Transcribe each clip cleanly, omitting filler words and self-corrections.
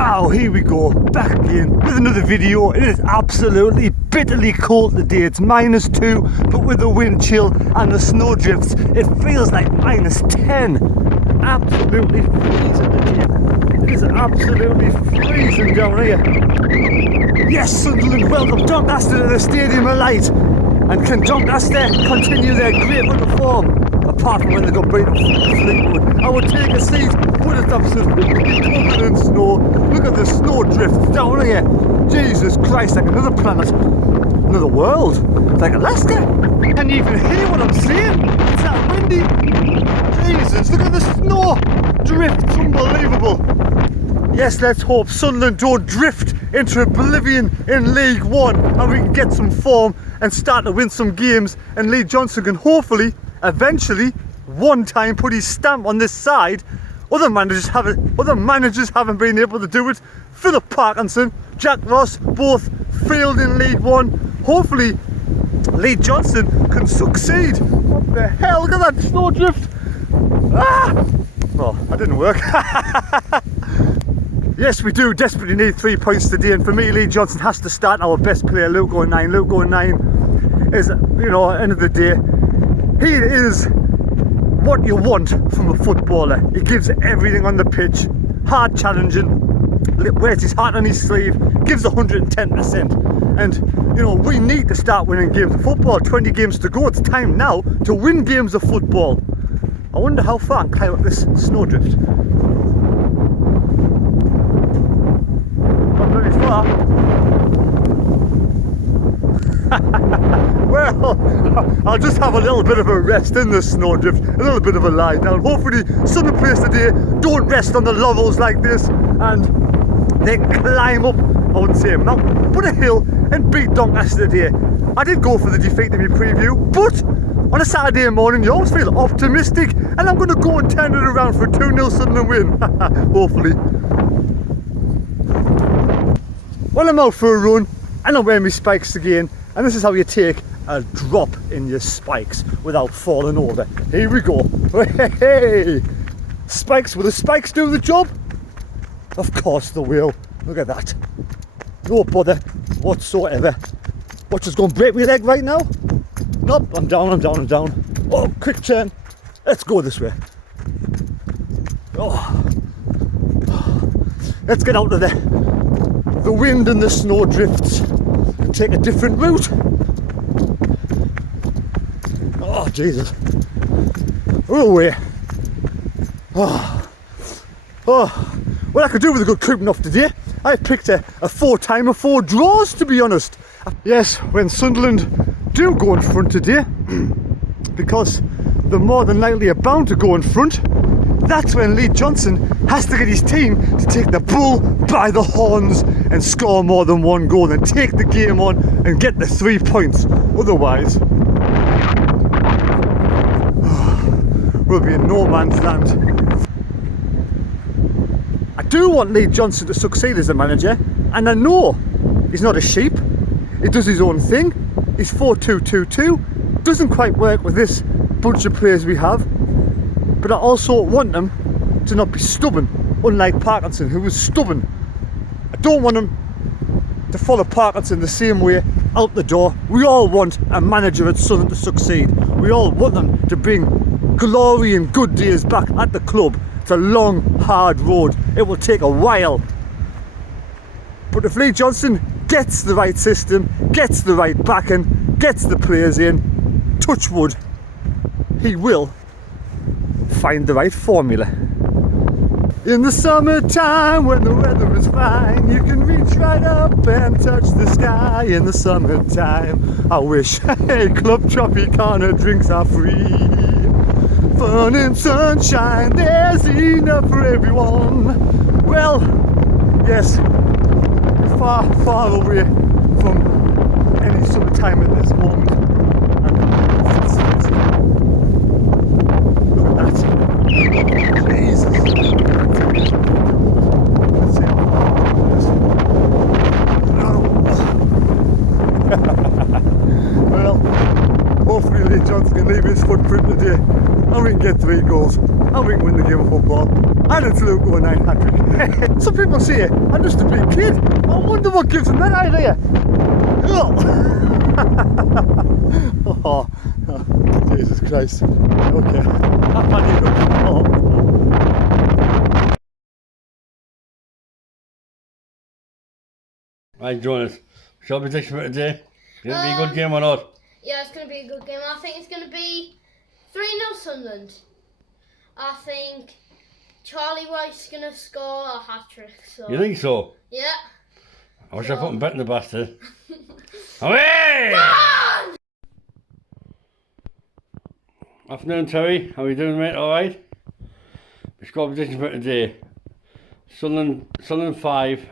Wow, here we go, back again with another video. It is absolutely bitterly cold today. It's -2, but with the wind chill and the snow drifts, it feels like -10. Absolutely freezing today. It is absolutely freezing down here. Yes, Sunderland welcome Doncaster to the Stadium of Light. And can Doncaster continue their great run of form? Apart from when they got beaten Fleetwood. I would take a seat, but it's absolutely covered in snow. Look at the snow drifts down here. Jesus Christ, like another planet, another world. It's like Alaska. Can you even hear what I'm saying? It's that windy. Jesus, look at the snow drifts, unbelievable. Yes, let's hope Sunderland don't drift into oblivion in League One and we can get some form and start to win some games, and Lee Johnson can hopefully eventually one time put his stamp on this side. Other managers haven't been able to do it. Philip Parkinson, Jack Ross, both failed in League One. Hopefully Lee Johnson can succeed. What the hell, look at that snowdrift. Ah! Oh, that didn't work. Yes, we do desperately need 3 points today, and for me, Lee Johnson has to start. Our best player, Luke O'Nien. Luke O'Nien is, you know, at the end of the day, he is what you want from a footballer. He gives everything on the pitch, hard challenging, wears his heart on his sleeve, gives 110%. And, you know, we need to start winning games of football. 20 games to go. It's time now to win games of football. I wonder how far I can climb up this snowdrift. Not very far. Well, I'll just have a little bit of a rest in the snowdrift, a little bit of a lie down. Hopefully Sunderland players today don't rest on the laurels like this and they climb up, I wouldn't say a mountain, but a hill, and beat Doncaster today. I did go for the defeat in my preview, but on a Saturday morning you always feel optimistic, and I'm going to go and turn it around for a 2-0 Sunderland win, hopefully. Well, I'm out for a run and I'm wearing my spikes again. And this is how you take a drop in your spikes without falling over. Here we go. Hey! Spikes, will the spikes do the job? Of course they will. Look at that. No bother whatsoever. What, just going to break my leg right now? Nope, I'm down. Oh, quick turn. Let's go this way. Oh. Let's get out of the wind and the snow drifts. Take a different route. Oh Jesus. Oh away. Oh. Well, I could do with a good cooping off today. I picked a 4-timer, 4 draws, to be honest. Yes, when Sunderland do go in front today, because they're more than likely are bound to go in front, that's when Lee Johnson has to get his team to take the bull by the horns and score more than 1 goal and take the game on and get the 3 points. Otherwise, we'll be in no man's land. I do want Lee Johnson to succeed as a manager, and I know he's not a sheep. He does his own thing. He's 4-2-2-2. Doesn't quite work with this bunch of players we have. But I also want them to not be stubborn, unlike Parkinson, who was stubborn. I don't want him to follow Parkinson the same way out the door. We all want a manager at Sunderland to succeed. We all want them to bring glory and good days back at the club. It's a long, hard road. It will take a while. But if Lee Johnson gets the right system, gets the right backing, gets the players in, touch wood, he will find the right formula. In the summertime, when the weather is fine, you can reach right up and touch the sky. In the summertime, I wish, hey, Club Tropicana drinks are free. Fun and sunshine, there's enough for everyone. Well, yes, far, far away from any summertime at this moment. Jesus. Well, hopefully Lee Johnson can leave his footprint today and we can get 3 goals and we can win the game of football. And it's Luke 09 hat-trick. Some people say I'm just a big kid. I wonder what gives them that idea. Oh, Jesus Christ. Okay. Right, Jonas. Shall we prediction for today? Is it going to be a good game or not? Yeah, it's going to be a good game. I think it's going to be 3-0 Sunderland. I think Charlie Wyke's going to score a hat-trick. So. You think so? Yeah. I wish I put a bet in the bastard. Away! Afternoon, Terry. How are you doing, mate? Alright? We score prediction for today. Sunderland 5,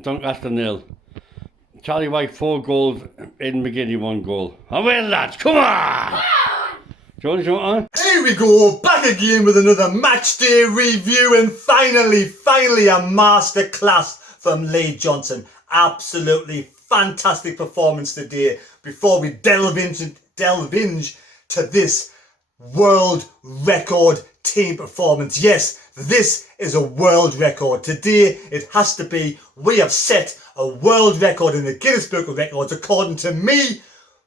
Doncaster 0. Charlie Wyke 4 goals, Aiden McGeady 1 goal. Away, lads! Come on! Jonas, you want on? Here we go, back again with another match day review, and finally a masterclass from Lee Johnson. Absolutely fantastic performance today. Before we delve into this world record team performance. Yes, this is a world record. Today it has to be. We have set a world record in the Guinness Book of Records, according to me.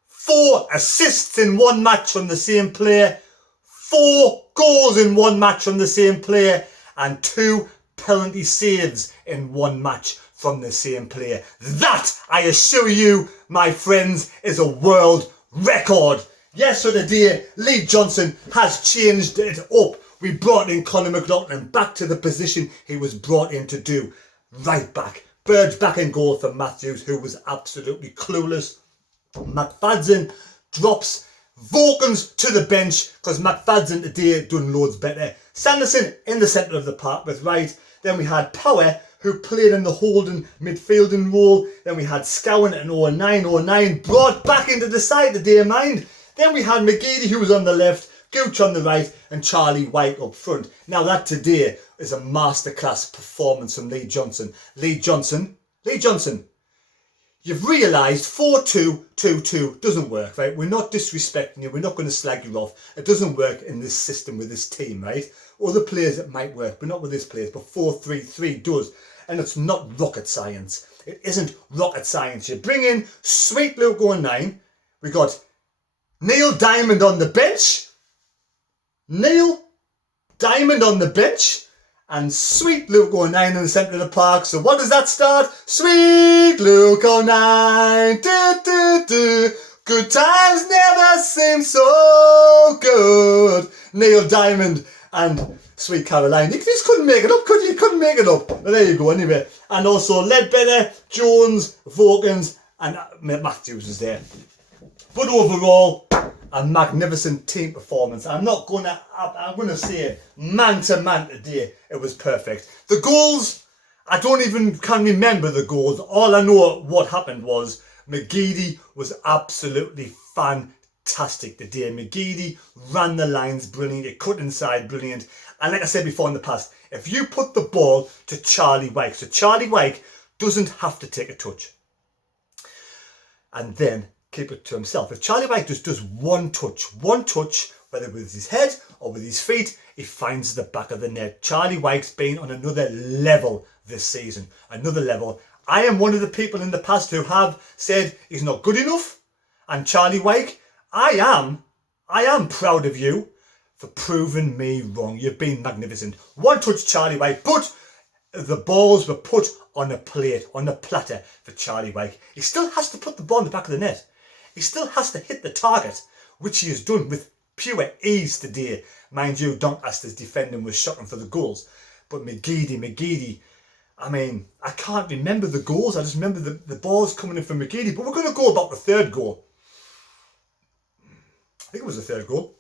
4 assists in one match from the same player, 4 goals in one match from the same player, and 2 penalty saves in one match from the same player. That, I assure you, my friends, is a world record. Yes, so today, Lee Johnson has changed it up. We brought in Conor McLaughlin back to the position he was brought in to do. Right back. Burge back in goal for Matthews, who was absolutely clueless. McFadden drops Vokins to the bench because McFadden today done loads better. Sanderson in the centre of the park with Wright. Then we had Power, who played in the holding midfielding role. Then we had Scowen and 09 brought back into the side today, mind. Then we had McGeady, who was on the left, Gooch on the right, and Charlie Wyke up front. Now that today is a masterclass performance from Lee Johnson. Lee Johnson, you've realised 4-2-2-2 doesn't work, right? We're not disrespecting you. We're not going to slag you off. It doesn't work in this system with this team, right? Other players it might work, but not with this players. But 4-3-3 does. And it's not rocket science. It isn't rocket science. You bring in sweet Luke 09. We got Neil Diamond on the bench. And sweet Luke 09 in the centre of the park. So what does that start? Sweet Luke 09. Do, do, do. Good times never seem so good. Neil Diamond and Sweet Caroline. You just couldn't make it up, could you? You couldn't make it up. But there you go, anyway. And also Ledbetter, Jones, Vokins, and Matthews was there. But overall, a magnificent team performance. I'm going to say it, man to man today, it was perfect. The goals, I don't even can remember the goals. All I know what happened was McGeady was absolutely fantastic today. McGeady ran the lines brilliant, it cut inside brilliant. And like I said before in the past, if you put the ball to Charlie Wyke, so Charlie Wyke doesn't have to take a touch and then keep it to himself. If Charlie Wyke just does one touch, whether with his head or with his feet, he finds the back of the net. Charlie Wyke's been on another level this season, another level. I am one of the people in the past who have said he's not good enough. And Charlie Wyke, I am proud of you for proving me wrong. You've been magnificent. One touch Charlie Wyke, but the balls were put on a plate, on a platter for Charlie Wyke. He still has to put the ball in the back of the net. He still has to hit the target, which he has done with pure ease today. Mind you, Doncaster's defending was shocking for the goals. But McGeady, I mean, I can't remember the goals. I just remember the balls coming in from McGeady. But we're going to go about the third goal. I think it was the third goal.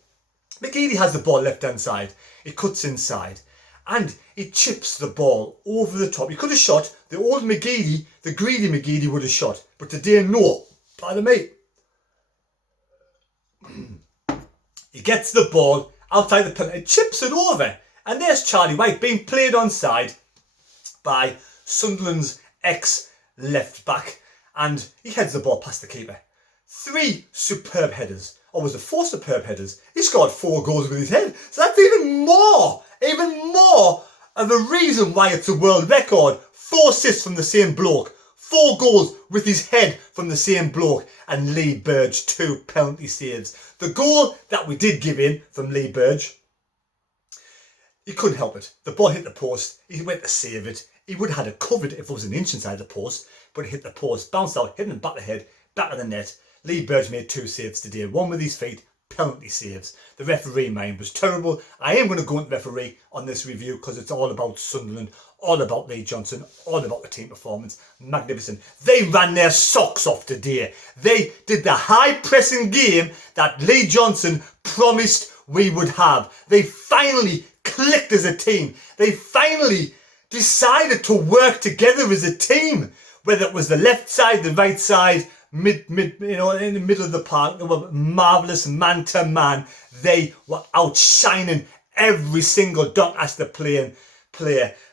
McGeady has the ball left-hand side. He cuts inside. And he chips the ball over the top. He could have shot. The old McGeady, the greedy McGeady would have shot. But today, no. Pardon me. He gets the ball outside the penalty, chips it over, and there's Charlie Wyke being played onside by Sunderland's ex-left back, and he heads the ball past the keeper. 3 superb headers, or was it 4 superb headers? He scored 4 goals with his head, so that's even more of the reason why it's a world record. 4 assists from the same bloke, 4 goals with his head from the same bloke, and Lee Burge 2 penalty saves. The goal that we did give in from Lee Burge, he couldn't help it. The ball hit the post, he went to save it. He would have had it covered if it was an inch inside the post, but it hit the post, bounced out, hit him back of the head, back of the net. Lee Burge made 2 saves today, one with his feet, penalty saves. The referee mind was terrible. I am going to go into referee on this review because it's all about Sunderland, all about Lee Johnson, all about the team performance. Magnificent. They ran their socks off today. They did the high pressing game that Lee Johnson promised we would have. They finally clicked as a team. They finally decided to work together as a team, whether it was the left side, the right side, mid, you know, in the middle of the park. They were marvellous man to man. They were outshining every single Doncaster player.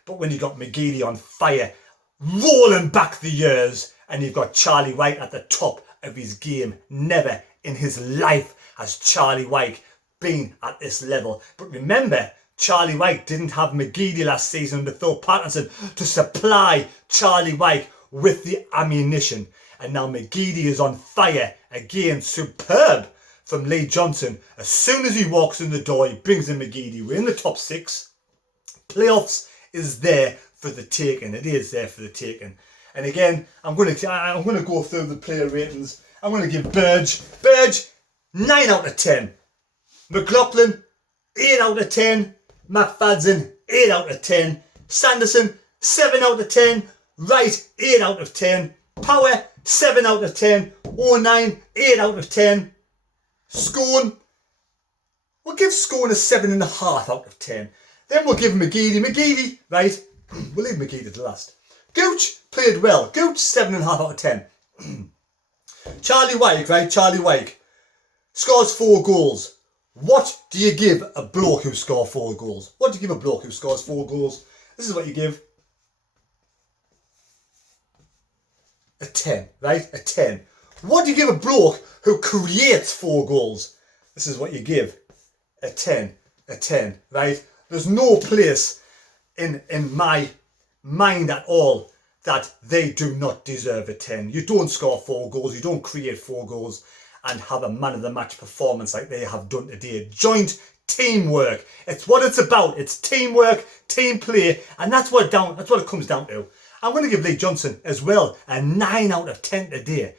But when you got McGeady on fire, rolling back the years, and you've got Charlie Wyke at the top of his game, never in his life has Charlie Wyke been at this level. But remember, Charlie Wyke didn't have McGeady last season under Phil Patterson to supply Charlie Wyke with the ammunition. And now McGeady is on fire again. Superb from Lee Johnson. As soon as he walks in the door, he brings in McGeady. We're in the top 6. Playoffs is there for the taking. It is there for the taking. And again, I'm going to go through the player ratings. I'm going to give Burge 9 out of 10. McLaughlin 8 out of 10. McFadden 8 out of 10. Sanderson 7 out of 10. Wright 8 out of 10. Power 7 out of 10. 09 8 out of 10. Scone, we'll give Scone a 7.5 out of 10. Then we'll give McGeady, right? We'll leave McGeady to last. Gooch played well. Gooch 7.5 out of 10. Charlie Wyke, right? Charlie Wyke scores 4 goals. What do you give a bloke who scores 4 goals? What do you give a bloke who scores 4 goals? This is what you give. A 10, right? A 10. What do you give a bloke who creates 4 goals? This is what you give. A 10. A 10, right? There's no place in my mind at all that they do not deserve a 10. You don't score 4 goals. You don't create 4 goals and have a man of the match performance like they have done today. Joint teamwork. It's what it's about. It's teamwork, team play, and that's what it comes down to. I'm going to give Lee Johnson as well a 9 out of 10 today.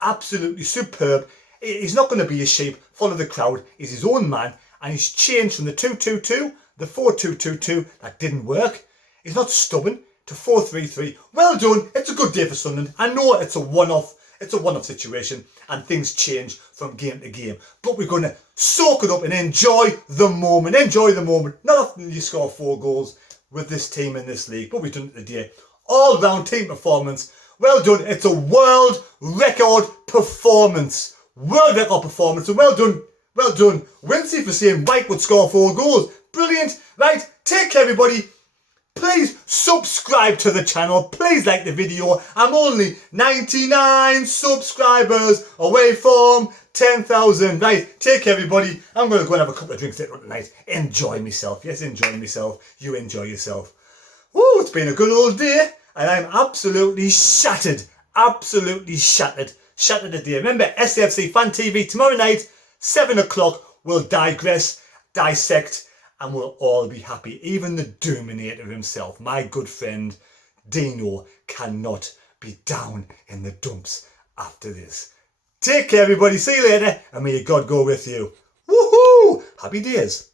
Absolutely superb. He's not going to be a sheep, follow the crowd. He's his own man, and he's changed from the 2-2-2, the 4-2-2-2 that didn't work. He's not stubborn, to 4-3-3. Well done. It's a good day for Sunderland. I know it's a one-off. It's a one-off situation and things change from game to game. But we're going to soak it up and enjoy the moment. Enjoy the moment. Not often you score 4 goals with this team in this league, but we've done it today. All-round team performance. Well done. It's a world record performance. World record performance. And well done. Well done. Wincy for saying Wyke would score 4 goals. Brilliant. Right. Take care, everybody. Please subscribe to the channel. Please like the video. I'm only 99 subscribers away from 10,000. Right, take care everybody. I'm going to go and have a couple of drinks later on tonight. Enjoy myself. Yes, enjoy myself. You enjoy yourself. Woo, it's been a good old day. And I'm absolutely shattered. Absolutely shattered. Shattered today. Remember, SAFC Fan TV tomorrow night, 7 o'clock. We'll digress, dissect, and we'll all be happy. Even the Doominator himself, my good friend Dino, cannot be down in the dumps after this. Take care everybody, see you later, and may God go with you. Woohoo! Happy days.